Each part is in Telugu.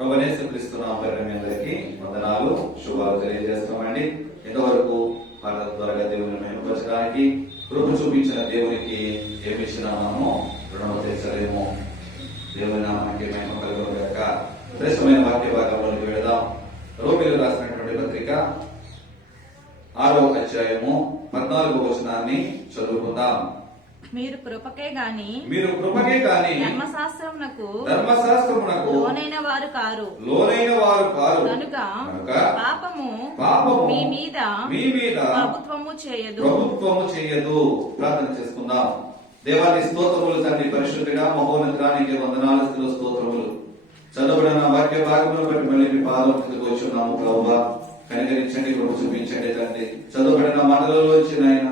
ప్రభువైన యేసుక్రీస్తు నామమున మీ అందరికీ వందనాలు, శుభాలు తెలియజేస్తామండి. ఇంతవరకు పాటల ద్వారా దేవుని మహిమపరచడానికి కృప చూపించిన దేవునికి ఏ విషయం మనము రుణము తీర్చలేము. దేవుని నామానికి మహిమ కలుగును గాక. శ్రేష్టమైన వాక్య భాగంలోకి వెళదాం. రోమిలకు రాసినటువంటి పత్రిక 6వ అధ్యాయము 14వ వచనాన్ని చదువుకుందాం. మీరు కృపకే గాని ధర్మశాస్త్రమునకు లోనైన వారు కారు కనుక పాపము మీ మీద ప్రభుత్వము చేయదు. ప్రార్థన చేసుకుందాం. దేవాన్ని స్తోత్రములు తండ్రి, పరిశుద్ధుడా మహోన్నతానికి వందనాలు, స్తోత్రములు. చదవబడిన వాక్య భాగంలో బట్టి మళ్ళీ మీ పాదం కిందకు వచ్చున్నాము ప్రభువా. కనికరించండి, కృప చూపించండి తండ్రి. చదవబడిన మాటలలో వచ్చిన ఆయన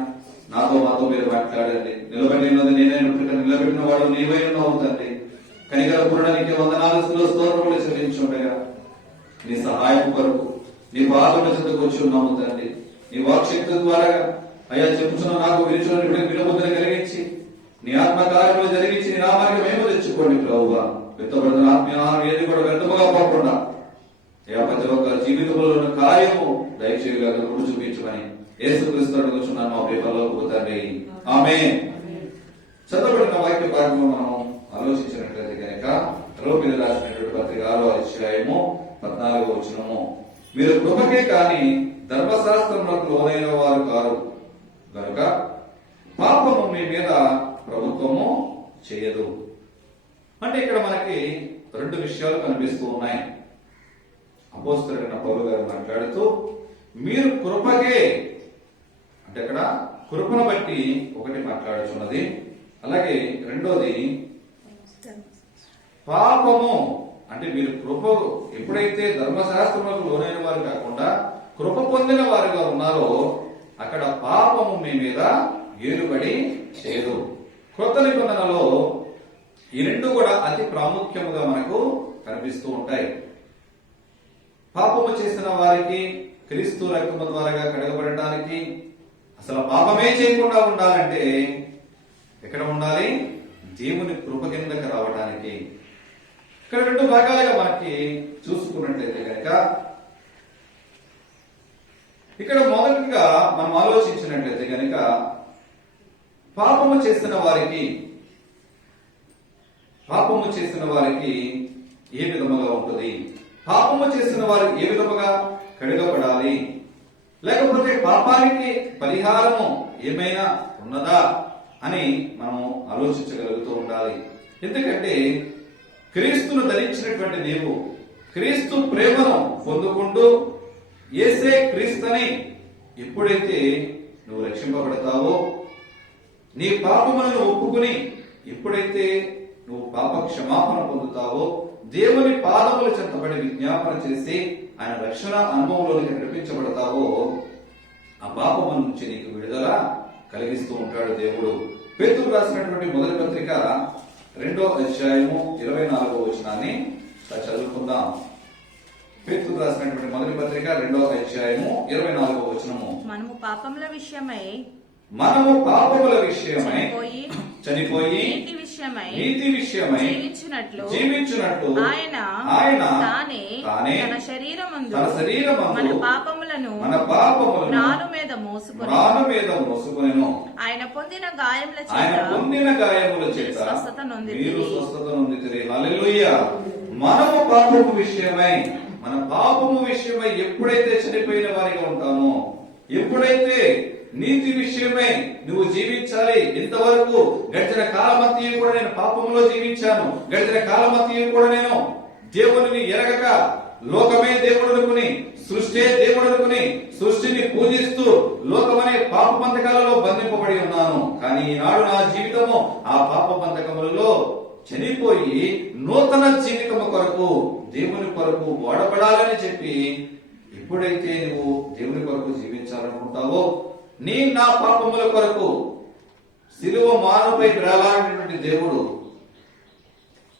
మాతో మీరు మాట్లాడండి. నిలబడినది నేనే, నిలబెట్టిన వాడు నీవై ఉన్నావు తండ్రి. కనికర పూర్ణానికి వందనాలు, స్తోత్రములు చెల్లించుండగా నీ సహాయం కొరకు నీ పాదముల చెందుకు వచ్చి ఉన్నాము తండ్రి. నీ వాక్శక్తి ద్వారా అయ్యా చెప్పుచున్న నాకు వినబుద్ధని కలిగించి నీ ఆత్మకార్యములు జరిగించి నీ నామానికి మేము తెచ్చుకోండి ప్రభువా. వ్యక్తపడుతున్న ఆత్మీయాహారం ఏది కూడా వ్యర్థముగా పోకుండా ప్రతి ఒక్క జీవితంలో ఉన్న కార్యము దయచేయగా కృప చూపించమని యేసుక్రీస్తు అడుగుచున్నాను మా ప్రియపరలోకపు తండ్రి. ఆమేన్. చదవబడిన వాక్య భాగంలో మనం ఆలోచించినట్లయితే కనుక రోమిలకు రాసినటువంటి పత్రిక 6వ అధ్యాయము 14వ వచనము, మీరు కృపకే కాని ధర్మశాస్త్రములకు లోనైన వారు కారు కనుక పాపము మీ మీద ప్రభుత్వము చేయదు. అంటే ఇక్కడ మనకి రెండు విషయాలు కనిపిస్తూ ఉన్నాయి. అపోస్తలుడైన పౌలు గారు మాట్లాడుతూ మీరు కృపకే అంటే అక్కడ కృపను బట్టి ఒకటి మాట్లాడుతున్నది, అలాగే రెండోది పాపము అంటే మీరు కృప ఎప్పుడైతే ధర్మశాస్త్రములకు లోనైన వారు కాకుండా కృప పొందిన వారుగా ఉన్నారో అక్కడ పాపము మీ మీద ఏలుబడి చేయదు. కొత్త నిబంధనలో ఈ రెండు కూడా అతి ప్రాముఖ్యముగా మనకు కనిపిస్తూ ఉంటాయి. పాపము చేసిన వారికి క్రీస్తు రక్తము ద్వారా కడగబడటానికి, అసలు పాపమే చేయకుండా ఉండాలంటే ఎక్కడ ఉండాలి? దేవుని కృప కిందకి రావడానికి. ఇక్కడ రెండు భాగాలుగా మనకి చూసుకున్నట్లయితే కనుక ఇక్కడ మొదటిగా మనం ఆలోచించినట్లయితే కనుక పాపము చేసిన వారికి ఏ విధముగా ఉంటుంది, పాపము చేసిన వారు ఏ విధముగా కడగబడాలి, లేకపోతే పాపానికి పరిహారము ఏమైనా ఉన్నదా అని మనం ఆలోచించగలుగుతూ ఉండాలి. ఎందుకంటే క్రీస్తును ధరించినటువంటి నీవు క్రీస్తు ప్రేమను పొందుకుంటూ యేసే క్రీస్తుని ఎప్పుడైతే నువ్వు రక్షింపబడతావో, నీ పాపములను ఒప్పుకుని ఎప్పుడైతే నువ్వు పాప క్షమాపణ పొందుతావో, దేవుని పాదముల చెంతబడి విజ్ఞాపన చేసి ఆయన రక్షణ అనుభవంలోనికి నడిపించబడతావో ఆ పాపము నుంచి నీకు విడుదల కలిగిస్తూ ఉంటాడు దేవుడు. పేతురు రాసినటువంటి మొదటి పత్రిక 2వ అధ్యాయము 24వ వచనాన్ని చదువుకుందాం. పేతురు రాసినటువంటి మొదటి పత్రిక 2వ అధ్యాయము 24వ వచనము, మనము పాపముల విషయమై చనిపోయి నీతి విషయమై జీవించున్నట్లు ఆయన తానే తన శరీరమందు మన పాపములను రాను మీద మోసుకొనెను. ఆయన పొందిన గాయముల చేత స్వస్థత నొందితిరి. హల్లెలూయా. మనము పాపము విషయమై మన పాపము విషయమై ఎప్పుడైతే చనిపోయిన వారిగా ఉంటామో, ఎప్పుడైతే నీతి విషయమై నువ్వు జీవించాలి. ఇంతవరకు గడిచిన కాలమంతయు కూడా నేను పాపములో జీవించాను, గడిచిన కాలమంతయు కూడా నేను దేవుని ఎరగక లోకమే దేవుడు అనుకుని, సృష్టి దేవుడు అనుకుని సృష్టిని పూజిస్తూ లోకమనే పాప బంధకాలలో బంధింపబడి ఉన్నాను. కానీ ఈనాడు నా జీవితము ఆ పాప బంధకములలో చనిపోయి నూతన జీవితము కొరకు దేవుని కొరకు వాడబడాలని చెప్పి ఎప్పుడైతే నువ్వు దేవుని కొరకు జీవించాలనుకుంటావో, నా పాపముల కొరకు శిలువ మానుపై వేలాడినటువంటి దేవుడు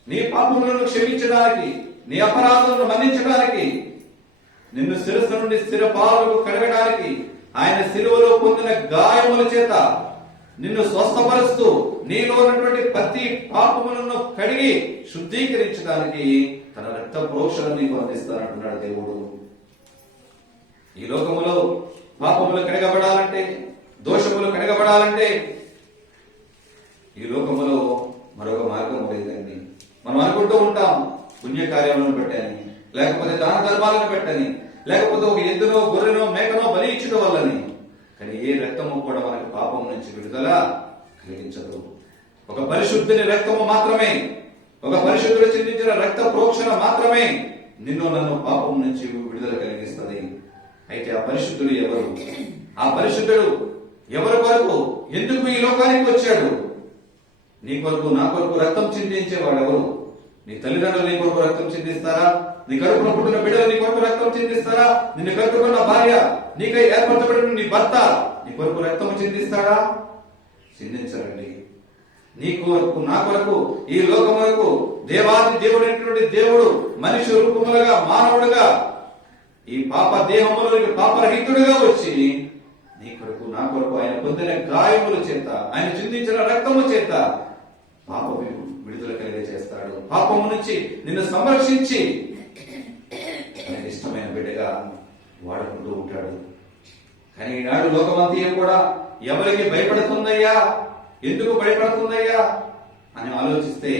నీ పాపములను క్షమించడానికి, నీ అపరాధములను మన్నించడానికి, నిన్ను శిరస్సు నుండి స్థిరపాలకు కడగడానికి ఆయన శిలువలో పొందిన గాయముల చేత నిన్ను స్వస్థపరుస్తూ నీలో ఉన్నటువంటి ప్రతి పాపములను కడిగి శుద్ధీకరించడానికి తన రక్త ప్రోక్షణ నీకు అందిస్తానంటున్నాడు దేవుడు. ఈ లోకములో పాపములు కడగబడాలంటే, దోషములు కడగబడాలంటే ఈ లోకములో మరొక మార్గం లేదండి. మనం అనుకుంటూ ఉంటాం పుణ్యకార్యాలను పెట్టని, లేకపోతే దాన ధర్మాలను పెట్టని, లేకపోతే ఒక ఎద్దునో గొర్రెనో మేకనో బలి ఇచ్చడం వల్లని. కానీ ఏ రక్తము కూడా మనకు పాపం నుంచి విడుదల కలిగించదు. ఒక పరిశుద్ధుని రక్తము మాత్రమే, ఒక పరిశుద్ధుడు చిందించిన రక్త ప్రోక్షణ మాత్రమే నిన్ను నన్ను పాపం నుంచి విడుదల కలిగిస్తుంది. అయితే ఆ పరిశుద్ధుడు ఎవరు? ఆ పరిశుద్ధుడు ఎవరి కొరకు, ఎందుకు ఈ లోకానికి వచ్చాడు? నీ కొరకు నా కొరకు రక్తం చిందించేవాడు ఎవరు? నీ తల్లిదండ్రులు నీ కొరకు రక్తం చిందిస్తారా? నీ కడుపున పుట్టిన బిడ్డలు నీ కొరకు రక్తం చిందిస్తారా? నిన్ను కట్టుకున్న భార్య, నీకై ఏర్పరచబడిన నీ భర్త నీ కొరకు రక్తం చిందిస్తాడా? చిందించరండి. నీ కొరకు నా కొరకు ఈ లోకములకు దేవాది దేవుడైనటువంటి దేవుడు మనిషి రూపములుగా మానవుడుగా ఈ పాప దేహములోనికి పాపరహితుడుగా వచ్చి నీ కొరకు నా కొరకు ఆయన పొందిన గాయముల చేత, ఆయన చిందించిన రక్తము చేత పాప విడుదల కలిగే చేస్తాడు. పాపము నుంచి నిన్ను సంరక్షించి ఆయనకు ఇష్టమైన బిడ్డగా వాడుకుంటూ ఉంటాడు. కానీ ఈనాడు లోకమంతా కూడా ఎవరికి భయపడుతుందయ్యా, ఎందుకు భయపడుతుందయ్యా అని ఆలోచిస్తే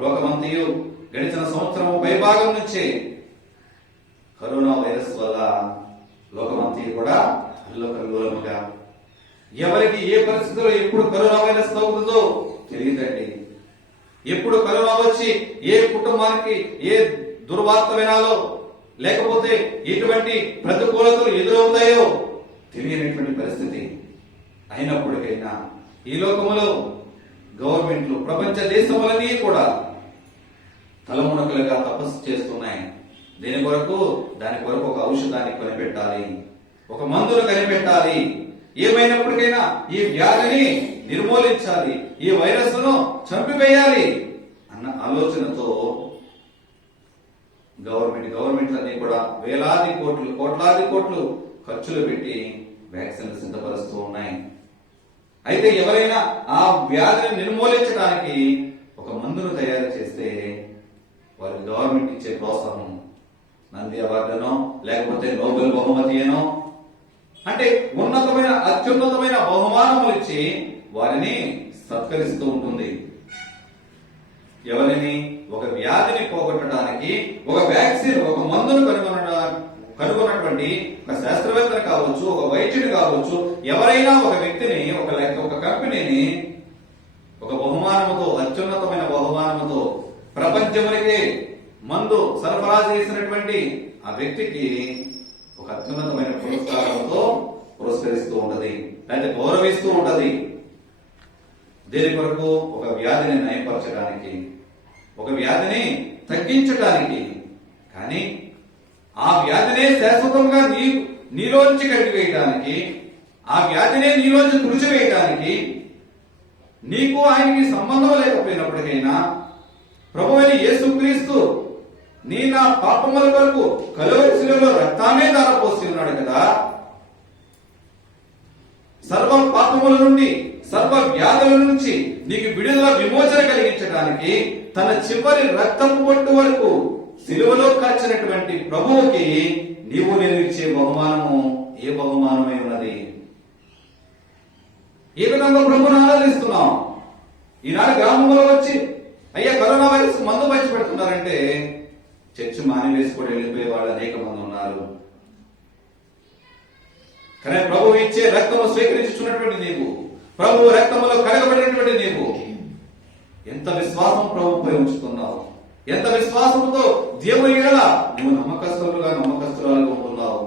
లోకమంతయు గడిచిన సంవత్సరం పైభాగం నుంచే కరోనా వైరస్ వల్ల లోకమంతయు కూడా అల్లకల్లోలముగా, ఎవరికి ఏ పరిస్థితుల్లో ఎప్పుడు కరోనా వైరస్ తగ్గుతుందో తెలియదండి. ఎప్పుడు కరోనా వచ్చి ఏ కుటుంబానికి ఏ దుర్వార్త వినాలో, లేకపోతే ఎటువంటి ప్రతికూలతలు ఎదురవుతాయో తెలియనటువంటి పరిస్థితి. అయినప్పటికైనా ఈ లోకములో గవర్నమెంట్లు, ప్రపంచ దేశములన్నీ కూడా తలమునకలుగా తపస్సు చేస్తున్నాయి. దీని కొరకు, దాని కొరకు ఒక ఔషధాన్ని కనిపెట్టాలి, ఒక మందును కనిపెట్టాలి. ఏమైనప్పటికైనా ఈ వ్యాధిని నిర్మూలించాలి, ఈ వైరస్ ను చంపివేయాలి అన్న ఆలోచనతో గవర్నమెంట్లన్నీ కూడా వేలాది కోట్లు, కోట్లాది కోట్లు ఖర్చులు పెట్టి వ్యాక్సిన్లు సిద్ధపరుస్తూ ఉన్నాయి. అయితే ఎవరైనా ఆ వ్యాధిని నిర్మూలించడానికి ఒక మందును తయారు చేస్తే వారికి గవర్నమెంట్ ఇచ్చే ప్రోత్సాహం నంది అవార్డునో లేకపోతే నోబెల్ బహుమతి అనో, అంటే ఉన్నతమైన అత్యున్నతమైన బహుమానములు ఇచ్చి వారిని సత్కరిస్తూ ఉంటుంది. ఎవరిని? ఒక వ్యాధిని పోగొట్టడానికి ఒక వ్యాక్సిన్, ఒక మందును కనుగొన్నటువంటి ఒక శాస్త్రవేత్తలు కావచ్చు, ఒక వైద్యుడు కావచ్చు, ఎవరైనా ఒక వ్యక్తిని, ఒక కంపెనీని ఒక బహుమానముతో, అత్యున్నతమైన బహుమానముతో ప్రపంచమునికి మందు సరఫరా చేసినటువంటి ఆ వ్యక్తికి ఒక అత్యున్నతమైన పురస్కారంతో పురస్కరిస్తూ ఉంటది, అయితే గౌరవిస్తూ ఉంటది. దేని కొరకు? ఒక వ్యాధిని నయపరచడానికి, ఒక వ్యాధిని తగ్గించడానికి. కానీ ఆ వ్యాధినే శాశ్వతంగా నీలోంచి కడిగివేయడానికి, ఆ వ్యాధినే నీలోంచి తుడిచివేయడానికి నీకు ఆయనకి సంబంధం లేకపోయినప్పటికైనా ప్రభువైన యేసుక్రీస్తు నీ నా పాపముల కొరకు కలువరి శిలువలో రక్తాన్ని ధారపోసి ఉన్నాడు కదా. సర్వ పాపముల నుండి, సర్వ వ్యాధుల నుంచి నీకు విడుదల, విమోచన కలిగించడానికి తన చివరి రక్తపు బొట్టు వరకు సిలువలో కాచినటువంటి ప్రభువుకి నీవు నేను ఇచ్చే బహుమానము ఏ బహుమానమై ఉన్నది? ఏ విధంగా ప్రభువును ఆరాధిస్తున్నాం? ఈనాడు గ్రామంలో వచ్చి అయ్యా కరోనా వైరస్ మందు పంచి పెడుతున్నారంటే చర్చి మానివేసుకొని వెళ్ళిపోయే వాళ్ళు అనేక మంది ఉన్నారు. కానీ ప్రభువు ఇచ్చే రక్తము స్వీకరించుకున్నటువంటి నీవు, ప్రభువు రక్తములో కడగబడినటువంటి నీవు ఎంత విశ్వాసం ప్రభుపై ఉంచుతున్నావు? ఎంత విశ్వాసంతో దేవుని ఎడల నువ్వు నమ్మకస్తురాలుగా ఉంటున్నావు?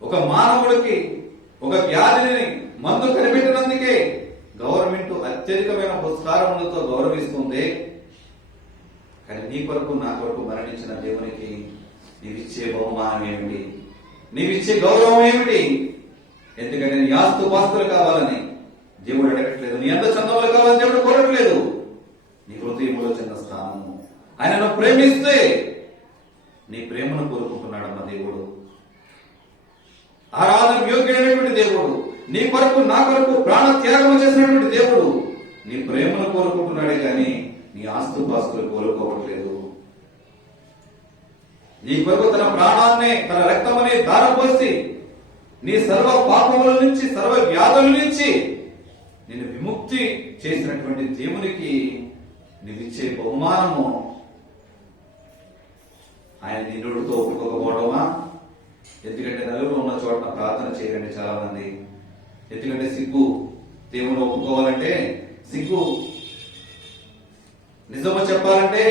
ఒక మానవుడికి ఒక వ్యాధిని మందు కనిపెట్టినందుకే గవర్నమెంట్ అత్యధికమైన పురస్కారములతో గౌరవిస్తుంది. కానీ నీ కొరకు నా కొరకు మరణించిన దేవునికి నీవిచ్చే బహుమానం ఏమిటి? నీవిచ్చే గౌరవం ఏమిటి? ఎందుకంటే నీ ఆస్తుపాస్తులు కావాలని దేవుడు అడగట్లేదు, నీ ఎంత చందములు కావాలని దేవుడు కోరట్లేదు. నీ హృదయంలో చిన్న స్థానము, ఆయనను ప్రేమిస్తే నీ ప్రేమను కోరుకుంటున్నాడన్న దేవుడు. ఆరాధన యోగ్యుడైనటువంటి దేవుడు, నీ కొరకు నా కొరకు ప్రాణ త్యాగం చేసినటువంటి దేవుడు నీ ప్రేమను కోరుకుంటున్నాడే కానీ నీ ఆస్తుపాస్తులు కోలుకోవట్లేదు. నీ కొరకు తన ప్రాణాన్ని, తన రక్తమని దారపోసి నీ సర్వ పాపముల నుంచి, సర్వ వ్యాధుల నుంచి నిన్ను విముక్తి చేసినటువంటి దేవునికి నీవిచ్చే బహుమానము ఆయన నిన్నుడితో ఒప్పుకోకపోవడమా? ఎందుకంటే నలుగురు ఉన్న చోట ప్రార్థన చేయరండి చాలా మంది. ఎందుకంటే సిగ్గు. దేవుని ఒప్పుకోవాలంటే సిగ్గు, నిజము చెప్పాలంటే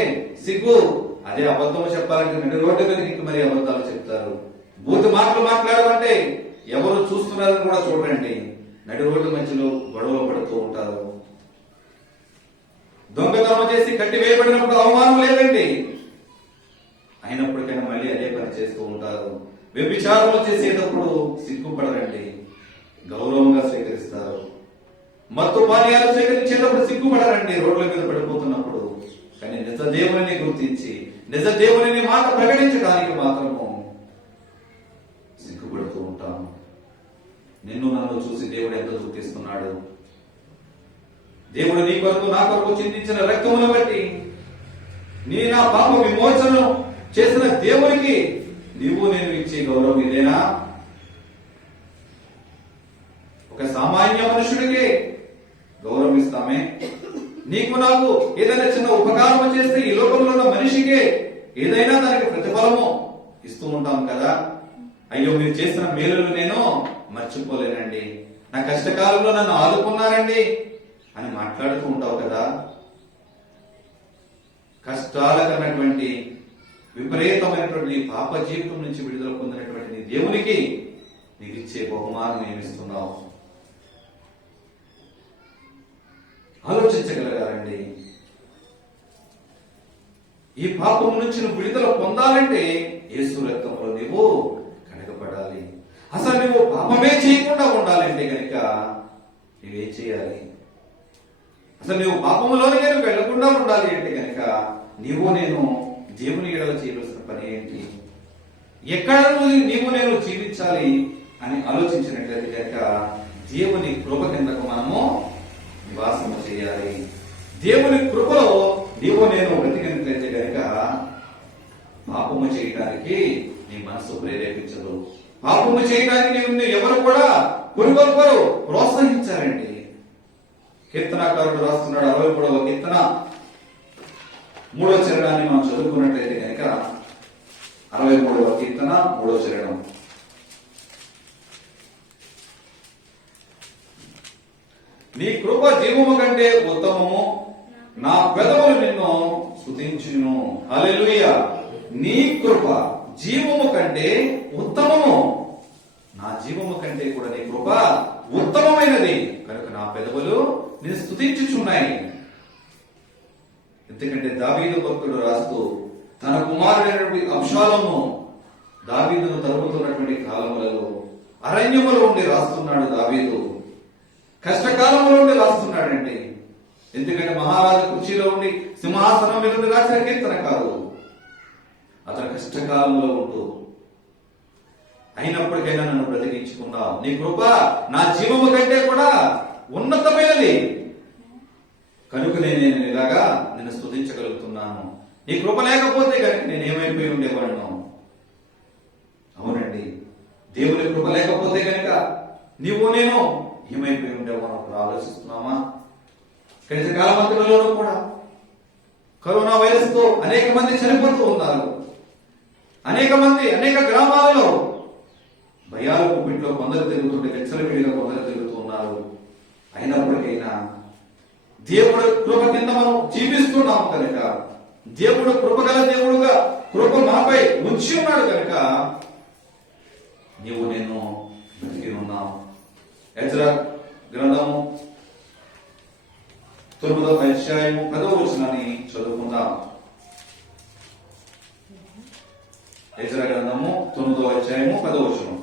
సిగ్గు, అదే అబద్ధము చెప్పాలంటే రెండు రోడ్డు మీదకి మరి అబద్ధాలు చెప్తారు. బూతు మాటలు మాట్లాడాలంటే ఎవరు చూస్తున్నారని కూడా చూడండి, నడి రోడ్డు మధ్యలో గొడవలు పడుతూ ఉంటారు. దొంగతనం చేసి కట్టి వేయబడినప్పుడు అవమానం లేదండి, అయినప్పటికైనా మళ్ళీ అదే పని చేస్తూ ఉంటారు. వ్యభిచారములు చేసేటప్పుడు సిగ్గుపడరండి, గౌరవంగా స్వీకరిస్తారు. మత్తు పానీయాలు స్వీకరించేటప్పుడు సిగ్గుపడరండి రోడ్ల మీద పడిపోతున్నప్పుడు. కానీ నిజ దేవుని గుర్తించి నిజ దేవుని మాట ప్రకటించడానికి మాత్రము సిగ్గుపడుతూ ఉంటాము. నిన్ను నన్ను చూసి దేవుడు ఎంత గుర్తిస్తున్నాడు. దేవుడు నీ కొరకు నా కొరకు చింతించిన రక్తమును బట్టి నీ నా పాప విమోచన చేసిన దేవునికి నీవు నేను ఇచ్చే గౌరవం ఇదేనా? ఒక సామాన్య మనుషుడికి గౌరవం ఇస్తామే? నీకు నాకు ఏదైనా చిన్న ఉపకారం చేస్తే ఈ లోకంలో ఉన్న మనిషికి ఏదైనా దానికి ప్రతిఫలము ఇస్తూ ఉంటాం కదా. అయ్యో మీరు చేసిన మేలులు నేను మర్చిపోలేనండి, నా కష్టకాలంలో నన్ను ఆదుకున్నారండి అని మాట్లాడుతూ ఉంటావు కదా. కష్టాల కన్నటువంటి విపరీతమైనటువంటి నీ పాప జీవితం నుంచి విడుదల పొందినటువంటి నీ దేవునికి నీకు ఇచ్చే బహుమానం ఏమిస్తున్నావు? ఆలోచించగలగాలండి. ఈ పాపం నుంచి నువ్వు విడుదల పొందాలంటే యేసు రక్తంలో నీవు కడగబడాలి. అసలు నువ్వు పాపమే చేయకుండా ఉండాలంటే కనుక నువ్వేం చేయాలి? అసలు నువ్వు పాపంలోనే నువ్వు వెళ్లకుండా ఉండాలి అంటే కనుక నీవు నేను దేవుని ఎడల చేయవలసిన పని ఏంటి? ఎక్కడ నీవు నేను జీవించాలి అని ఆలోచించినట్లయితే కనుక దేవుని కృప కిందకు మనము నివాసము చేయాలి. దేవుని కృపలో నీవు నేను బ్రతికినట్లయితే కనుక పాపము చేయడానికి నీ మనసు ప్రేరేపించదు. పాపము చేయడానికి నీవు ఎవరు కూడా పురుగొల్పరు ప్రోత్సహించారండి. కీర్తనాకారుడు రాస్తున్నాడు 63వ కీర్తన 3వ చరణాన్ని మనం చదువుకున్నట్లయితే కనుక 63వ కీర్తన 3వ చరణం. నీ కృప జీవము కంటే ఉత్తమము, నా పెదవులు నిన్ను స్తుతించును. హల్లెలూయా. నీ కృప జీవము కంటే ఉత్తమము, నా జీవము కంటే కూడా నీ కృప ఉత్తమమైనది కనుక నా పెదవులు నిన్ను స్తుతించుచున్నాయి. ఎందుకంటే దావీదు భక్తుడు రాస్తూ తన కుమారుడైనటువంటి అబ్షాలోము దావీదును తరుముతున్నటువంటి కాలములలో అరణ్యములో ఉండి రాస్తున్నాడు. దావీదు కష్టకాలంలో ఉండి రాస్తున్నాడండి. ఎందుకంటే మహారాజు కుర్చీలో ఉండి సింహాసనం మీద రాసిన కీర్తన కాదు, అతను కష్టకాలంలో ఉంటూ అయినప్పటికైనా నన్ను బ్రతికించుకున్నావు. నీ కృప నా జీవము కంటే కూడా ఉన్నతమైనది కనుక నేను ఇలాగా నిన్ను స్తుతించగలుగుతున్నాను. నీ కృప లేకపోతే కనుక నేను ఏమైపోయి ఉండేవాడును? అవునండి, దేవుని కృప లేకపోతే కనుక నీవు నేను ఏమైపోయి ఉండేవాడు ఆలోచిస్తున్నామా? గడిచిన కాలమంతలోనూ కూడా కరోనా వైరస్ తో అనేక మంది చనిపోతూ ఉన్నారు. అనేక మంది అనేక గ్రామాలలో భయాల కుప్పిట్లో కొందరు తిరుగుతుంటే వెచ్చలవిడిగా కొందరు తిరుగుతూ ఉన్నారు. అయినప్పటికైనా దేవుడు కృప కింద మనం జీవిస్తున్నాం కనుక, దేవుడు కృపగల దేవుడుగా కృప మాపై ఉంచి ఉన్నాడు కనుక నీవు నేను బ్రతికి ఉన్నావు. ఎజ్రా గ్రంథము 9వ అధ్యాయము 10వ వచనాన్ని చదువుకుందాం. ఎజ్రా గ్రంథము 9వ అధ్యాయము 10వ వచనం.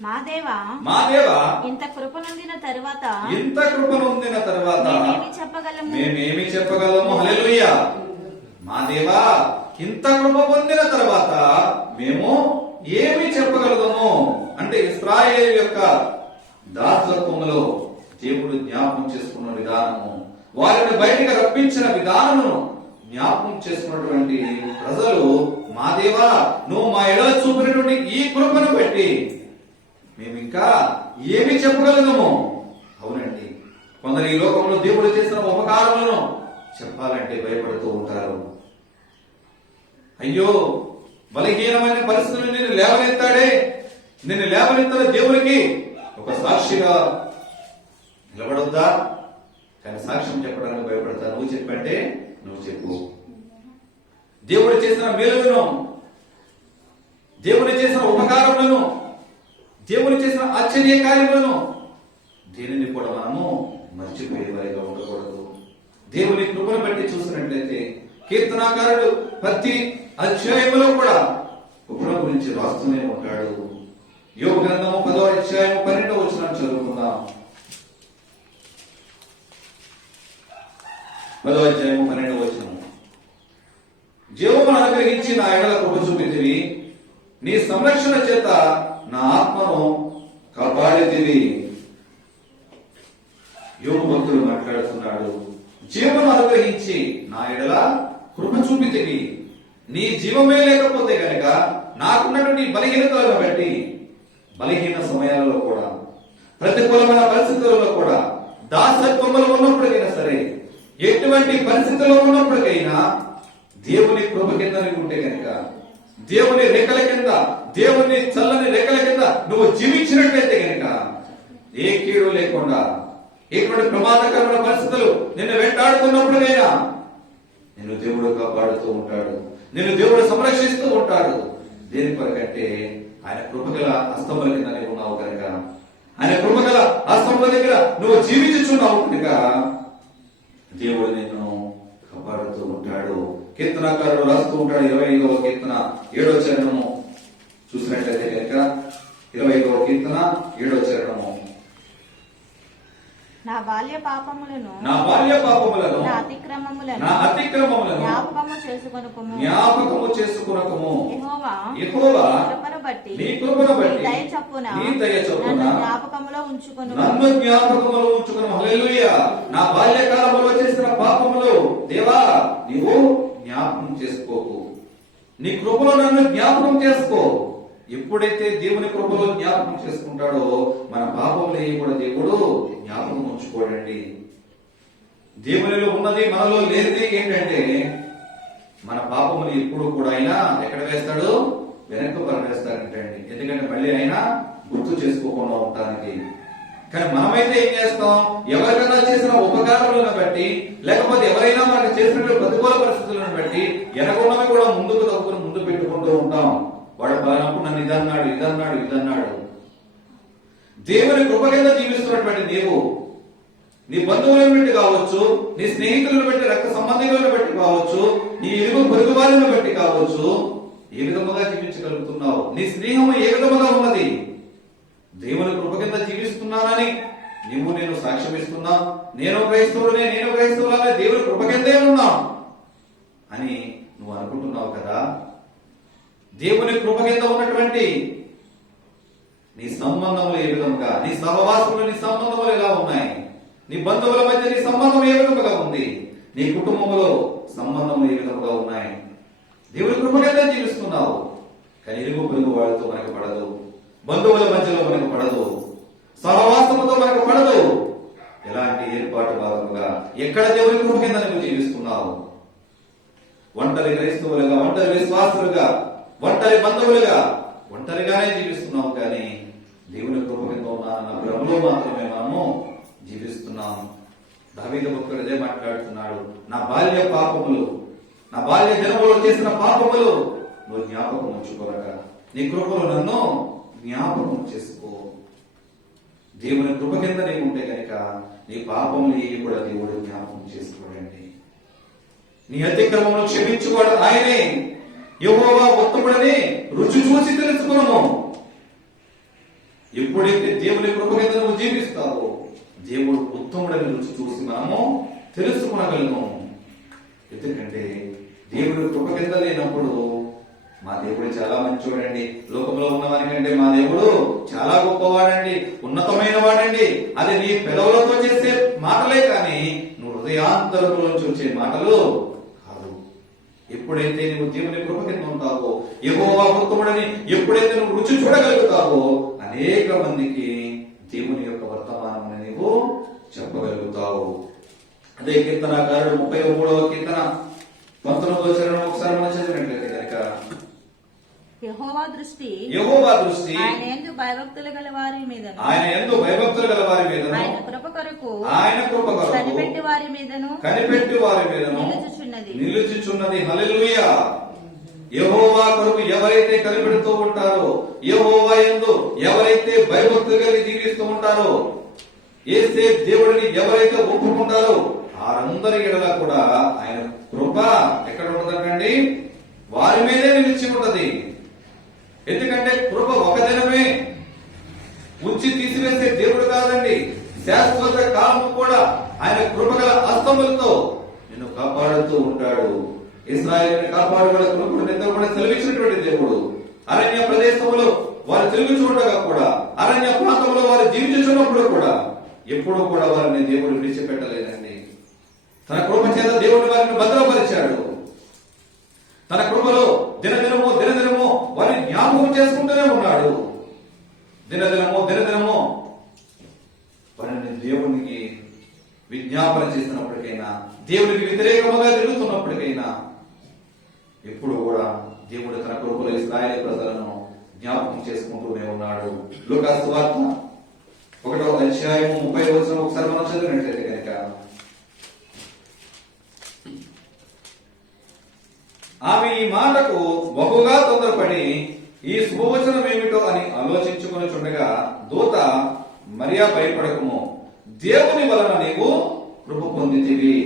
మా దేవా ఇంత కృప నొందిన తరువాత మేమేమి చెప్పగలము? హల్లెలూయా. మా దేవా ఇంత కృప పొందిన తర్వాత మేము ఏమి చెప్పగలము అంటే ఇశ్రాయేలు యొక్క దాసత్వములో దేవుడు జ్ఞాపకం చేసుకున్న విధానము, వారిని బయటికి రప్పించిన విధానమును జ్ఞాపకం చేసుకున్నటువంటి ప్రజలు, మా దేవా నువ్వు మా ఎడల చూపినటువంటి ఈ కృపను బట్టి మేము ఇంకా ఏమి చెప్పగలము? అవునండి, కొందరు ఈ లోకంలో దేవుడు చేసిన ఉపకారములను చెప్పాలంటే భయపడుతూ ఉంటారు. అయ్యో, బలహీనమైన పరిస్థితులు నిన్ను లేవనెత్తాడే, నిన్ను లేవనెత్తిన దేవునికి ఒక సాక్షిగా నిలబడొద్దా? కానీ సాక్ష్యం చెప్పడానికి భయపడతా. నువ్వు చెప్పంటే నువ్వు చెప్పు. దేవుడు చేసిన మేలులను, దేవుడు చేసిన ఉపకారములను, దేవుడు చేసిన ఆశ్చర్య కార్యములను దేనిని కూడా మనము మర్చిపోయేవారిగా ఉండకూడదు. దేవుని కృపను బట్టి చూసినట్లయితే కీర్తనాకారుడు ప్రతి అధ్యాయంలో కూడా కృపను గురించి రాస్తూనే ఉంటాడు. యోగ గ్రంథము 10వ అధ్యాయం 12వ వచనం చదువుకుందాం. 10వ అధ్యాయం 12వ వచనం. జీవమును అనుగ్రహించి నా ఎడల కృప చూపితివి, నీ సంరక్షణ చేత నా ఆత్మను కాపాడితివి. యోగ భక్తుడు మాట్లాడుతున్నాడు. జీవమును అనుగ్రహించి నా ఎడల కృప చూపితివి. నీ జీవమే లేకపోతే కనుక నాకున్నటువంటి బలహీనతలను బట్టి, బలహీన సమయాలలో కూడా, ప్రతికూలమైన పరిస్థితులలో కూడా, దాసత్వంలో ఉన్నప్పటికైనా సరే, ఎటువంటి పరిస్థితుల్లో ఉన్నప్పటికైనా దేవుని కృప కింద నువ్వు ఉంటే కనుక, దేవుని రెక్కల కింద, దేవుని చల్లని రెక్కల కింద నువ్వు జీవించినట్లయితే కనుక ఏ కీడు లేకుండా, ఎటువంటి ప్రమాదకరమైన పరిస్థితులు నిన్ను వెంటాడుతున్నప్పుడైనా నిన్ను దేవుడు కాపాడుతూ ఉంటాడు, నిన్ను దేవుడు సంరక్షిస్తూ ఉంటాడు. దేని కొరకంటే ఆయన కృపగల హస్తముల కింద నీవు ఉన్నావు కనుక, ఆయన కృపగల హస్తముల దగ్గర నువ్వు జీవించుచున్నావు కనుక దేవుడు నిన్ను కాపాడుతూ ఉంటాడు. కీర్తనాకారుడు రాస్తూ ఉంటాడు. 25వ కీర్తన 7వ చరణము చూసినట్లయితే కనుక 25వ కీర్తన 7వ చరణము. నా బాల్య పాపములను, నా నా అతిక్రమములను జ్ఞాపకము చేసుకొనుము. యెహోవా కృపను బట్టి నీ కృపను బట్టి దయ చొప్పున నన్ను జ్ఞాపకములో ఉంచుకొను. హల్లెలూయా. నా బాల్యకాలంలో చేసిన పాపములు దేవా నీవు జ్ఞాపకం చేసుకోకు. నీ కృపలో నన్ను జ్ఞాపకం చేసుకో. ఎప్పుడైతే దేవుని కృపలో జ్ఞాపకం చేసుకుంటాడో మన పాపములు కూడా దేవుడు జ్ఞాపకం ఉంచుకోడండి. దేవునిలో ఉన్నది మనలో లేనిది ఏంటంటే మన పాపములు ఎప్పుడు కూడా అయినా ఎక్కడ వేస్తాడు? వెనక్కు పరవేస్తాడంటండి. ఎందుకంటే మళ్ళీ అయినా గుర్తు చేసుకోకుండా ఉండటానికి. కానీ మనమైతే ఏం చేస్తాం? ఎవరికైనా చేసిన ఉపకారాలను బట్టి, లేకపోతే ఎవరైనా మనకు చేసినటువంటి ప్రతికూల పరిస్థితులను బట్టి వెనకున్నవి కూడా ముందుకు తప్పుకుని ముందు పెట్టుకుంటూ ఉంటాం. వాడు బాగా నన్ను ఇదన్నాడు. దేవుని కృప కింద జీవిస్తున్నటువంటి నీవు నీ బంధువులను బట్టి కావచ్చు, నీ స్నేహితులను బట్టి, రక్త సంబంధికులను బట్టి కావచ్చు, నీ ఇరుగు పొరుగు వారిని బట్టి కావచ్చు, ఏ విధముగా జీవించగలుగుతున్నావు? నీ స్నేహం ఏ విధముగా ఉన్నది? దేవుని కృప కింద జీవిస్తున్నానని నువ్వు నేను సాక్ష్యం ఇస్తున్నా, నేను క్రైస్తవులనే దేవుని కృప కిందే ఉన్నా అని నువ్వు అనుకుంటున్నావు కదా. దేవుని కృప కింద ఉన్నటువంటి నీ సంబంధములు ఏ విధంగా, నీ సహవాసములు, నీ సంబంధములు ఎలా ఉన్నాయి? నీ బంధువుల మధ్య నీ సంబంధం ఏ విధముగా ఉంది? నీ కుటుంబంలో సంబంధములు ఏ విధముగా ఉన్నాయి? దేవుని కృప కింద జీవిస్తున్నావు. కానీ ఇరుగు పొరుగు వాడితో మనకు పడదు, బంధువుల మధ్యలో మనకు పడదు, సహవాసముతో మనకు పడదు. ఎలాంటి ఏర్పాటు భాగంగా ఎక్కడ దేవుని కృప కింద నువ్వు జీవిస్తున్నావు? ఒంటరి క్రైస్తవులుగా, ఒంటరి విశ్వాసులుగా, ఒంటరి బంధువులుగా, ఒంటరిగానే జీవిస్తున్నాం. కానీ దేవుని కృప కింద ఉన్నానన్న భ్రమలో మాత్రమే మనము జీవిస్తున్నాం. దావీదు భక్తుడు అదే మాట్లాడుతున్నాడు. నా బాల్య పాపములు, నా బాల్య దినములో చేసిన పాపములు నువ్వు జ్ఞాపకం ఉంచుకోరక, నీ కృపలో నన్ను జ్ఞాపకం చేసుకో. దేవుని కృప కింద నీవు ఉంటే కనుక నీ పాపములు ఏ కూడా దేవుడు జ్ఞాపకం చేసుకోడండి. నీ అతిక్రమమును క్షమించుకోడు ఆయనే. యెహోవా ఉత్తముడని రుచి చూసి తెలుసుకున్నాము. ఎప్పుడైతే దేవుని కృప కింద నువ్వు జీవిస్తావో దేవుడు ఉత్తముడని రుచి చూసి మనము తెలుసుకునగలము. ఎందుకంటే దేవుడు కృప కింద లేనప్పుడు మా దేవుడు చాలా మంచివాడండి, లోకంలో ఉన్న వారికంటే మా దేవుడు చాలా గొప్పవాడండి, ఉన్నతమైన వాడండి, అది నీ పెదవులతో చేసే మాటలే కానీ నువ్వు హృదయాంతరముల నుంచి వచ్చే మాటలు కాదు. ఎప్పుడైతే నువ్వు దేవుని కృప కింద ఉంటావో, యెహోవా ఉత్తముడని ఎప్పుడైతే నువ్వు రుచి చూడగలుగుతావో, అనేక మందికి దేవుని యొక్క వర్తమానం నీవు చెప్పగలుగుతావు. అదే కీర్తనకారుడు 33వ కీర్తన 19వ చరణం ఒకసారి మనం చదివినట్లయితే కనుక, యెహోవా దృష్టి ఆయన యందు భయభక్తులు గల వారి మీదను, ఆయన కృప కొరకు కనిపెట్టి వారి మీదను నిలుచుచున్నది. హల్లెలూయా. యెహోవా కొరకు ఎవరైతే కనిపెడుతూ ఉంటారో, యెహోవా యందు ఎవరైతే భయభక్తులు కలిగి జీవిస్తూ ఉంటారో, యేసే దేవుడిని ఎవరైతే ఒప్పుకుంటారో, వారందరి ఎడల కూడా ఆయన కృప ఎక్కడ ఉంటుందండి? వారి మీదే నిలిచి ఉంటది. ఎందుకంటే కృప ఒక దినమే ఉంచి తీసివేసే దేవుడు కాదండి. శాశ్వత కాలము కూడా ఆయన కృపగల హస్తములతో నిన్ను కాపాడుతూ ఉంటాడు. ఇశ్రాయేలుని కాపాడుగల కృపను నిద్ర కూడా సెలవిచ్చినటువంటి దేవుడు. అరణ్య ప్రదేశంలో వారు తిరుగుచుండగా కూడా, అరణ్య ప్రాంతంలో వారు జీవించుచున్నప్పుడు కూడా ఎప్పుడు కూడా వారిని దేవుడు విడిచిపెట్టలేదండి. తన కృప చేత దేవుడు వారిని భద్రపరిచాడు. తన కృపలో దినదినము వారిని జ్ఞాపకం చేసుకుంటూనే ఉన్నాడు. దినదినము వారిని దేవునికి విజ్ఞాపన చేసినప్పటికైనా, దేవునికి వ్యతిరేకముగా తిరుగుతున్నప్పటికైనా ఎప్పుడు కూడా దేవుడు తన కృపలో ఇశ్రాయేలు ప్రజలను జ్ఞాపకం చేసుకుంటూనే ఉన్నాడు. లూకా సువార్త 1వ అధ్యాయం 30వ వచనం ఒకసారి మనం చదివినట్లయితే కనుక, ఆమె ఈ మాటకు బహుగా తొందరపడి ఈ శుభవచనం ఏమిటో అని ఆలోచించుకుని చుండగా దూత, మరియా భయపడకుము, దేవుని వలన నీవు కృప పొందితివి.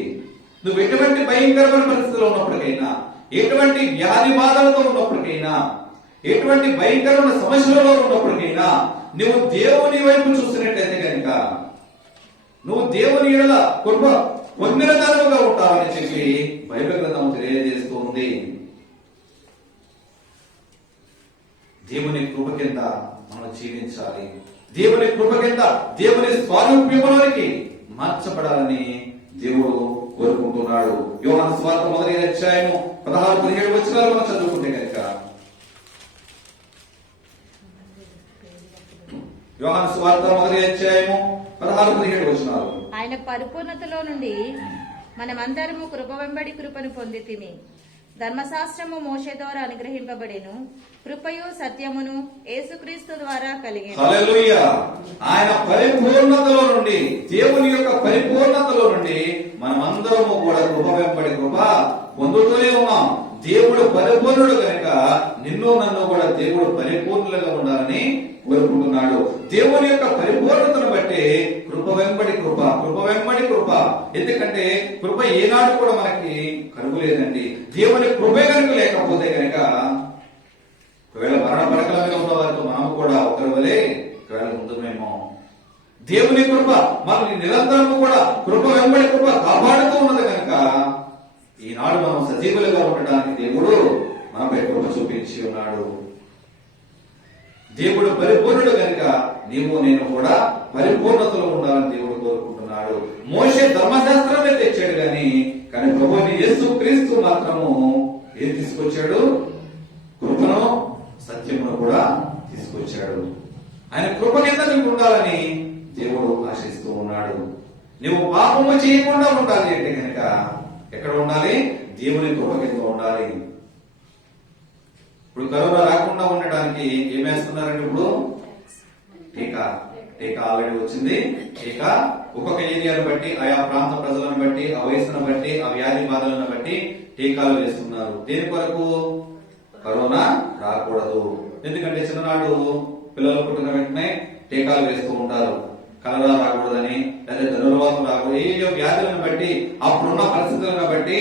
నువ్వు ఎటువంటి భయంకరమైన పరిస్థితిలో ఉన్నప్పటికైనా, ఎటువంటి వ్యాధి బాధలతో ఉన్నప్పటికైనా, ఎటువంటి భయంకరమైన సమస్యలలో ఉన్నప్పటికైనా నువ్వు దేవుని వైపు చూసినట్లయితే కనుక నువ్వు దేవుని ఎడల కృప పొందిన దానిగా ఉంటావని చెప్పి బైబిల్ గ్రంథం తెలియజేస్తూ ఉంది. దేవుని కృప కింద మనం జీవించాలి. దేవుని కృప కింద దేవుని స్వారూప్యంలోనికి మార్చబడాలని దేవుడు కోరుకుంటున్నాడు. యోహాను సువార్త 1వ అధ్యాయం 16-17 వచనాలు మనం చదువుకుంటే కనుక, యోహాను సువార్త 1వ అధ్యాయం 16-17 వచనాలు. ఆయన పరిపూర్ణతలో నుండి మనమందరము కృప వెంబడి కృపను పొందితిమి. ధర్మశాస్త్రము మోషే ద్వారా అనుగ్రహింపబడెను, కృపయు సత్యమును యేసుక్రీస్తు ద్వారా కలిగెను. హల్లెలూయా. ఆయన పరిపూర్ణతలో నుండి, దేవుని యొక్క పరిపూర్ణతలో నుండి మనమందరము కూడా కృప వెంబడి కృప పొందుతూనే ఉన్నాం. దేవుడు పరిపూర్ణుడు కనుక నిన్ను నన్ను కూడా దేవుడు పరిపూర్ణులుగా ఉండాలని కోరుకుంటున్నాడు. దేవుని యొక్క పరిపూర్ణతను బట్టి కృప వెంబడి కృప. ఎందుకంటే కృప ఏనాడు కూడా మనకి కరువు లేదండి. దేవుని కృపే కనుక లేకపోతే కనుక ఒకవేళ మరణ పడకల మీద ఉన్న వారితో మనము కూడా ఒకరి వలె ఒకవేళ ముందుమేమో. దేవుని కృప మనల్ని నిరంతరము కూడా కృప వెంబడి కృప కాపాడుతూ ఉన్నది కనుక ఈనాడు మనం సజీవులుగా ఉండడానికి దేవుడు మనపై కృప చూపించి ఉన్నాడు. దేవుడు పరిపూర్ణుడు కనుక నీవు నేను కూడా పరిపూర్ణతలో ఉండాలని దేవుడు కోరుకుంటున్నాడు. మోషే ధర్మశాస్త్రాన్ని తెచ్చాడు కానీ ప్రభువుని యేసుక్రీస్తు మాత్రము ఏం తీసుకొచ్చాడు? కృపను సత్యమును కూడా తీసుకొచ్చాడు. ఆయన కృప కింద నీకు ఉండాలని దేవుడు ఆశిస్తూ ఉన్నాడు. నువ్వు పాపము చేయకుండా ఉండాలి అంటే కనుక ఎక్కడ ఉండాలి? దేవుని కృప కింద ఉండాలి. ఇప్పుడు కరోనా రాకుండా ఉండడానికి ఏమేస్తున్నారండి? ఇప్పుడు టీకా ఆల్రెడీ వచ్చింది. టీకా ఒక్కొక్క ఏరియాను బట్టి, ఆయా ప్రాంత ప్రజలను బట్టి, ఆ వయసును బట్టి, ఆ వ్యాధి బాధలను బట్టి టీకాలు వేస్తున్నారు. దేని కొరకు? కరోనా రాకూడదు. ఎందుకంటే చిన్ననాడు పిల్లలు పుట్టిన వెంటనే టీకాలు వేస్తూ ఉంటారు. కలరా రాకూడదని, లేదా ధనుర్వాతం రాకూడదు. ఏ వ్యాధులను బట్టి, అప్పుడున్న పరిస్థితులను బట్టి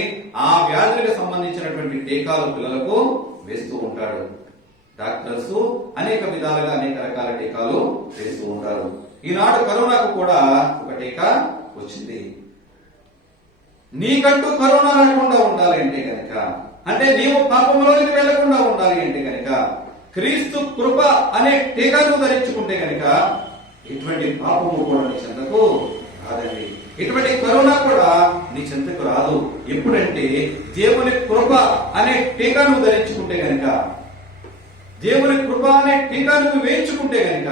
ఆ వ్యాధులకు సంబంధించినటువంటి టీకాలు పిల్లలకు వేస్తూ ఉంటాడు. డాక్టర్స్ అనేక విధాలుగా అనేక రకాల టీకాలు వేస్తూ ఉంటారు. ఈనాడు కరోనాకు కూడా ఒక టీకా వచ్చింది. నీకంటూ కరోనా రాకుండా ఉండాలి అంటే కనుక, అంటే నీవు పాపంలోనికి వెళ్లకుండా ఉండాలి అంటే కనుక, క్రీస్తు కృప అనే టీకాను ధరించుకుంటే కనుక ఎటువంటి పాపము కూడా నీ చెంతకు కాదండి. ఇటువంటి కరోనా కూడా నీ చెంతకు రాదు. ఎప్పుడంటే దేవుని కృప అనే టీకా నువ్వు ధరించుకుంటే గనుక, దేవుని కృప అనే టీకా నువ్వు వేయించుకుంటే గనుక,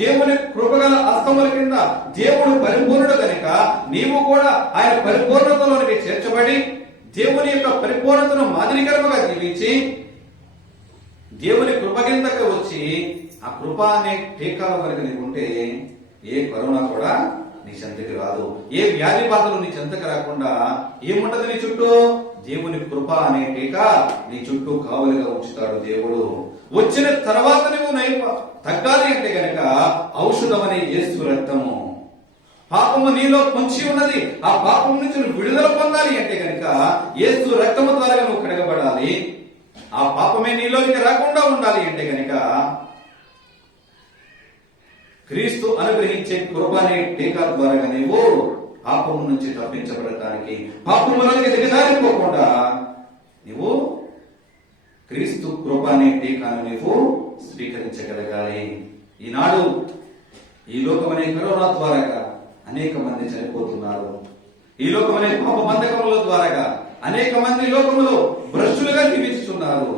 దేవుని కృపగల హస్తముల కింద దేవుడు పరిపూర్ణుడు గనుక నీవు కూడా ఆయన పరిపూర్ణతలోనికి చేర్చబడి దేవుని యొక్క పరిపూర్ణతను మాదిరికరముగా జీవించి దేవుని కృప కిందకు వచ్చి ఆ కృప అనే టీకాల వరకు నీకుంటే ఏ కరోనా కూడా నీ చెంతకి రాదు. ఏ వ్యాధి బాధలు నీ చెంతకి రాకుండా ఏముంటది నీ చుట్టూ? దేవుని కృప అనే టీకా నీ చుట్టూ కావలిగా ఉంచుతాడు దేవుడు. వచ్చిన తర్వాత నువ్వు తగ్గాలి అంటే గనక ఔషధం అనే యేసు రక్తము. పాపము నీలో పొంచి ఉన్నది, ఆ పాపం నుంచి నువ్వు విడుదల పొందాలి అంటే గనక యేసు రక్తము ద్వారా నువ్వు కడగబడాలి. ఆ పాపమే నీలోకి రాకుండా ఉండాలి అంటే గనక క్రీస్తు అనుగ్రహించే కృప అనే టీకా ద్వారా నీవు పాపము నుంచి తప్పించబడటానికి, పాపములోనికి దిగజారిపోకుండా నీవు క్రీస్తు కృప అనే టీకాను నీవు స్వీకరించగలగాలి. ఈనాడు ఈ లోకమనే కరోనా ద్వారాగా అనేక మంది చనిపోతున్నారు. ఈ లోకమనే పాప బంధకముల ద్వారాగా అనేక మంది లోకములో భ్రష్టులుగా జీవిస్తున్నారు.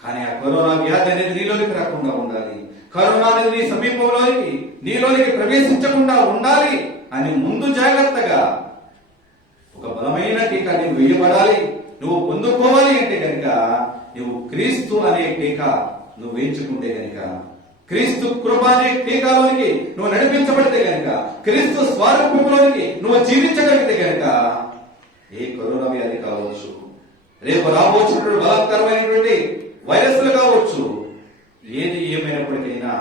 కానీ ఆ కరోనా వ్యాధి అనేది నీలోనికి రాకుండా ఉండాలి, కరోనా అనేది నీ సమీపంలోనికి నీలోనికి ప్రవేశించకుండా ఉండాలి అని ముందు జాగ్రత్తగా ఒక బలమైన టీకా నీవు వేయబడాలి. నువ్వు పొందుకోవాలి అంటే గనుక నువ్వు క్రీస్తు అనే టీకా నువ్వు వేయించుకుంటే గనుక, క్రీస్తు కృప అనే టీకాలోనికి నువ్వు నడిపించబడితే గనుక, క్రీస్తు స్వరూపంలోనికి నువ్వు జీవించగలిగితే గనుక ఏ కరోనా వ్యాధి కావచ్చు, రేపు రాబోతున్నటువంటి బలకరమైనటువంటి వైరస్లు కావచ్చు, ఏది ఏమైనప్పటికైనా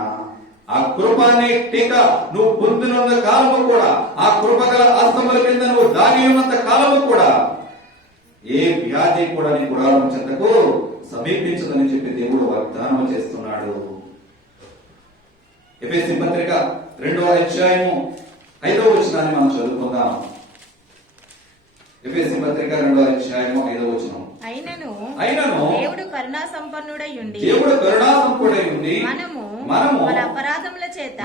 ఆ కృప అనే టీకా నువ్వు పొందినంత కాలము కూడా, ఆ కృపగల హస్తముల కింద నువ్వు దాగి ఉన్నంత కాలము కూడా ఏ వ్యాధి కూడా నీ గుడారం చెంతకు సమీపించదని చెప్పి దేవుడు వాగ్దానం చేస్తున్నాడు. ఎఫెసీ పత్రిక 2వ అధ్యాయము 5వ వచనాన్ని మనం చదువుకుందాం. ఎఫెసీ పత్రిక 2వ అధ్యాయము 5వ వచనం. అయినను దేవుడు కరుణా సంపన్నుడై ఉండి మనము మన అపరాధముల చేత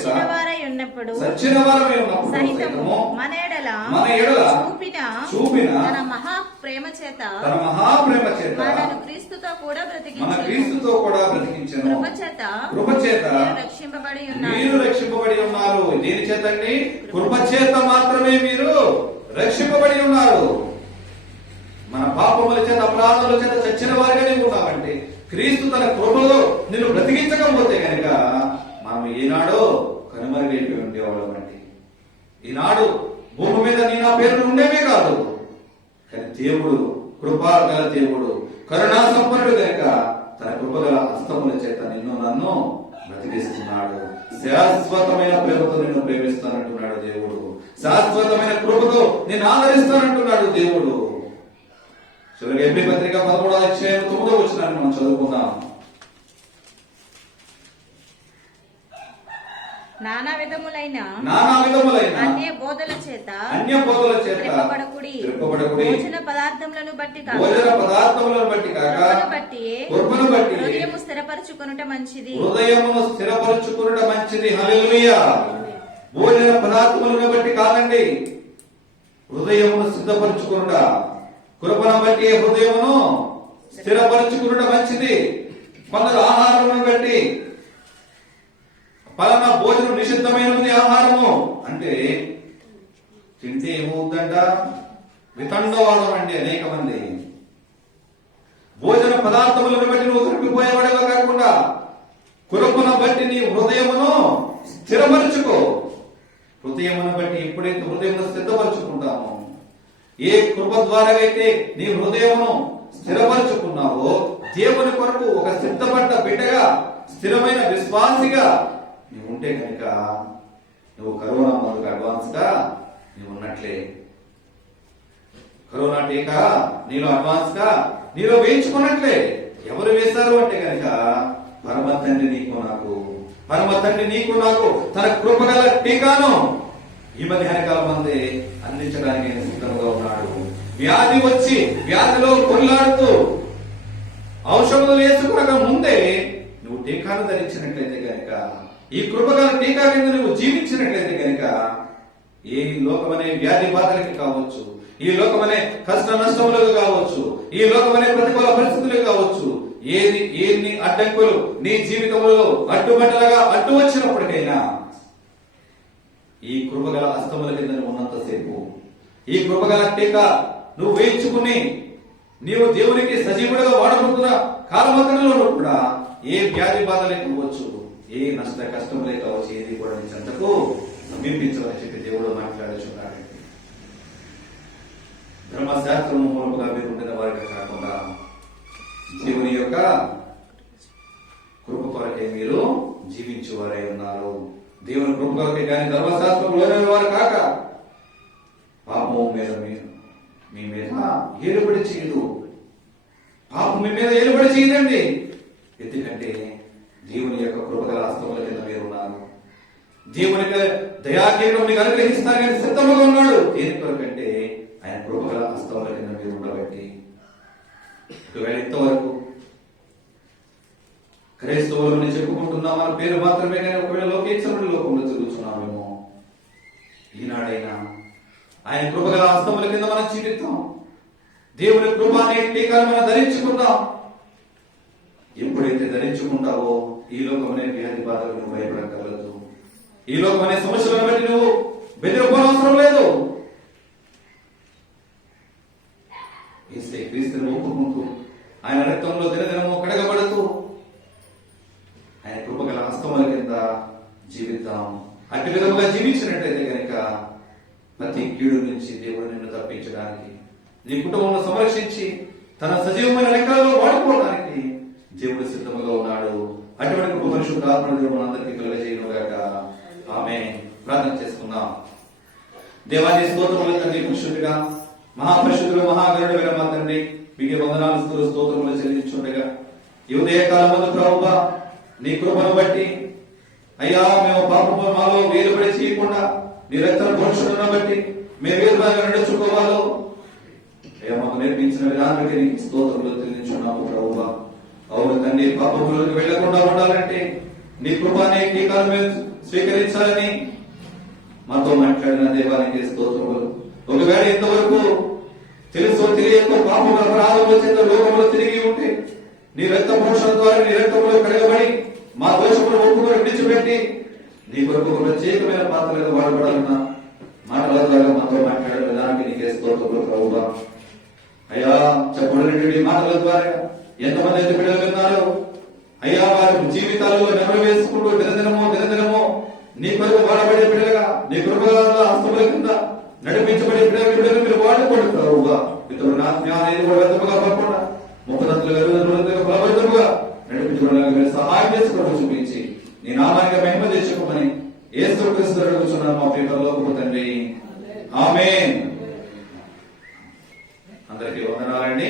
చచ్చినవారై ఉన్నప్పుడు సహితము మన ఎడల చూపిన తన మహా ప్రేమ చేత మనను క్రీస్తుతో కూడా బ్రతికించెను. కృప చేత మీరు రక్షింపబడి ఉన్నారు. దేని చేతండి? కృప చేత మాత్రమే మీరు రక్షింపబడి ఉన్నారు. మన పాపముల చేత అపరాధముల చేత చచ్చిన వారిగానే ఉన్నామంటే, క్రీస్తు తన కృపలో నిన్ను బ్రతికించకపోతే గనక మనం ఈనాడో కనుమరుగైపోయి ఉండేవాళ్ళం అండి. ఈనాడు భూమి మీద నీ నా పేర్లు ఉండేవే కాదు. కానీ దేవుడు కృపాగల దేవుడు, కరుణా సంపన్నుడు గనక తన కృపగల హస్తముల చేత నిన్ను నన్ను బ్రతికిస్తున్నాడు. శాశ్వతమైన ప్రేమతో నిన్ను ప్రేమిస్తానంటున్నాడు దేవుడు. శాశ్వతమైన కృపతో నిన్ను ఆదరిస్తానంటున్నాడు దేవుడు. చివరికి ఎబ్రీ పత్రిక 11వ అధ్యాయం 9వ వచనాన్ని మనం చదువుకుందాం. నానా విధములైన అన్య బోధల చేత త్రిప్పబడకుడి. భోజన పదార్థములను బట్టి కాక కృపను బట్టి హృదయము స్థిరపరచుకొనుట మంచిది. హల్లెలూయా. భోజన పదార్థములను బట్టి కాదండి, హృదయమును సిద్ధపరచుకొనుట. కృపను బట్టి హృదయమును స్థిరపరచుకునుట మంచిది. కొందరు ఆహారమును బట్టి పలానా భోజనం నిషిద్ధమైనది ఆహారము అంటే తింటే ఏమవుతుందంట? వితండవాదం అండి. అనేక మంది భోజన పదార్థములను బట్టి నువ్వు తప్పిపోయేవాడుగా కాకుండా కృపను బట్టి నీ హృదయమును స్థిరపరచుకో. హృదయమును బట్టి ఎప్పుడైతే హృదయమును సిద్ధపరచుకుంటామో, ఏ కృప ద్వారా అయితే నీ హృదయమును స్థిరపరచుకున్నావో, దేవుని కొరకు ఒక సిద్ధపడ్డ బిడ్డగా, స్థిరమైన విశ్వాసిగా నువ్వు ఉంటే కనుక నువ్వు కరోనా మందుకు అడ్వాన్స్ గా నువ్వు ఉన్నట్లే. కరోనా టీకా నీలో అడ్వాన్స్ గా నీలో వేయించుకున్నట్లే. ఎవరు వేశారు అంటే కనుక పరమ తండ్రి నీకు నాకు తన కృపగల టీకాను ఈ మధ్యాహ్న కాలం మంది అందించడానికి సిద్ధంగా ఉన్నాడు. వ్యాధి వచ్చి వ్యాధిలో కొల్లాడుతూ ఔషధులు వేసుకునక ముందే నువ్వు టీకాను ధరించినట్లయితే కనుక ఈ కృపగల టీకా కింద నువ్వు జీవించినట్లయితే కనుక ఏ లోకమనే వ్యాధి బాధలకి కావచ్చు, ఈ లోకమనే కష్ట నష్టములకు కావచ్చు, ఈ లోకమనే ప్రతికూల పరిస్థితులకు కావచ్చు, ఎన్ని అడ్డంకులు నీ జీవితంలో అడ్డుబండలుగా అడ్డు వచ్చినప్పటికైనా ఈ కృపగల హస్తముల కింద నువ్వు ఉన్నంతసేపు, ఈ కృపగల టీకా నువ్వు వేయించుకుని నీవు దేవునికి సజీవుడిగా వాడబడుతున్న కాలమతలో కూడా ఏ వ్యాధి బాధలే కావచ్చు, ఏ నష్ట కష్టములే కావచ్చు, ఏది కూడా నీ చెంతకు సమీపించమని చెప్పి దేవుడు మాట్లాడుచున్నాడు. ధర్మశాస్త్రము మూలముగా మీరు ఉండిన వారిగా కాకుండా దేవుని యొక్క కృప కొరకే మీరు జీవించేవారై ఉన్నారు. దేవుని కృప కొరకే కానీ ధర్మశాస్త్రంలోనే వారు కాక పాపము మీద మీ మీద ఏలుబడి చేయదు. పాపం మీ మీద ఏలుబడి చేయదండి. ఎందుకంటే దేవుని యొక్క కృపగల హస్తముల కింద మీరు ఉన్నారు. దేవునికి దయాకీరం మీకు అనుగ్రహిస్తారు కానీ సిద్ధముగా ఉన్నాడు. దేని కొరకంటే ఆయన కృపగల హస్తముల కింద మీరు ఉండబట్టి. ఒకవేళ ఇంతవరకు క్రైస్తవులని చెప్పుకుంటున్నాం మన పేరు మాత్రమే కానీ ఒకవేళ లోకేశ్వరుడు లోకంలో తిరుగుతున్నామేమో, ఈనాడైనా ఆయన కృపగల హస్తముల కింద మనం జీవిస్తాం. దేవుని కృప అనే టీకాలు మనం ధరించుకుందాం. ఎప్పుడైతే ధరించుకుంటావో ఈ లోకమనే వ్యాధి బాధలు నువ్వు భయపడగలదు. ఈ లోకమనే సమస్యలను బట్టి నువ్వు బెదిరిపోనవసరం లేదు. ఏసే క్రీస్తుని ఒప్పుకుంటూ ఆయన రక్తంలో దినదినము కడగబడుతూ ఆయన కృపగల హస్తముల కింద జీవిద్దాం. అట్టి విధముగా జీవించినట్లయితే కనుక ప్రతి కీడు నుంచి దేవుడు నిన్ను తప్పించడానికి, నీ కుటుంబంలో సంరక్షించి తన సజీవమైన లెక్కలలో వాడుకోవడానికి దేవుడు సిద్ధముగా ఉన్నాడు. అటువంటి కృప పరిశుద్ధాత్మ దేవుడు మనందరికీ కలుగజేయునుగాక. ఆమేన్. ప్రార్థన చేసుకుందాం. దేవాన్ని స్తోత్రములు తండ్రి, పరిశుద్ధుడా మహాపరిశుద్ధుడు మహాగరుడైన మా తండ్రి, మీకే వందనాలు స్తోత్రములు చెల్లించుండగా ఈ ఉదయ కాలమందు ప్రభువా నీ కృపను బట్టి అయ్యా మేము పాపము మాలో వేలుబడి చేయకుండా నీ రక్తం పురుషులను బట్టి మేము వేరుగా నడుచుకోవాలో అయ్యా మాకు నేర్పించిన విధానానికి నీకు స్తోత్రములు చెల్లించున్నాము ప్రభువా. అవును తండ్రి, పాపములకు వెళ్లకుండా ఉండాలంటే నీ కృపానే టీకాలు మేము స్వీకరించాలని మాతో మాట్లాడిన దేవానికి స్తోత్రములు. ఒకవేళ ఇంతవరకు తెలుసో తెలియకో పాపముల అపరాధముల చేత లోకంలో తిరిగి ఉంటే నీ రక్త పోషణ ద్వారా నీ రక్తంలో కడగబడి మా దోషములు ఒప్పుకొని విడిచిపెట్టి నీ కొరకు ఒక ప్రత్యేకమైన పాత్రగా వాడబడాలన్న మాటల ద్వారా మాతో మాట్లాడిన విధానానికి నీకే స్తోత్రములు ప్రభువా. అయ్యా చెప్పబడినటువంటి మాటల ద్వారా ఎంతమంది అయితే బిడ్డలు విన్నారు అయ్యా, వారి జీవితాల్లో నెమరు వేసుకుంటూ దినదినమో నీ కొరకు వాడబడే బిడ్డలుగా నీ కృపగల హస్తముల కింద నడిపించబడే బిడ్డలు మీరు వాడుకోండి ప్రభువా. ఇతరులు నా జ్ఞానం వ్యర్థముగా పడకుండా ముఖదంతులుగా బలవంతులుగా నడిపించబడగా మీరు సహాయం చేసుకోవడం చూపించి నీ నామానికి మహిమ తెచ్చుకోమని యేసు క్రీస్తు అడుగుచున్నాను మా ప్రియపరలోకపు తండ్రి. ఆమేన్. అందరికీ వందనాలండి.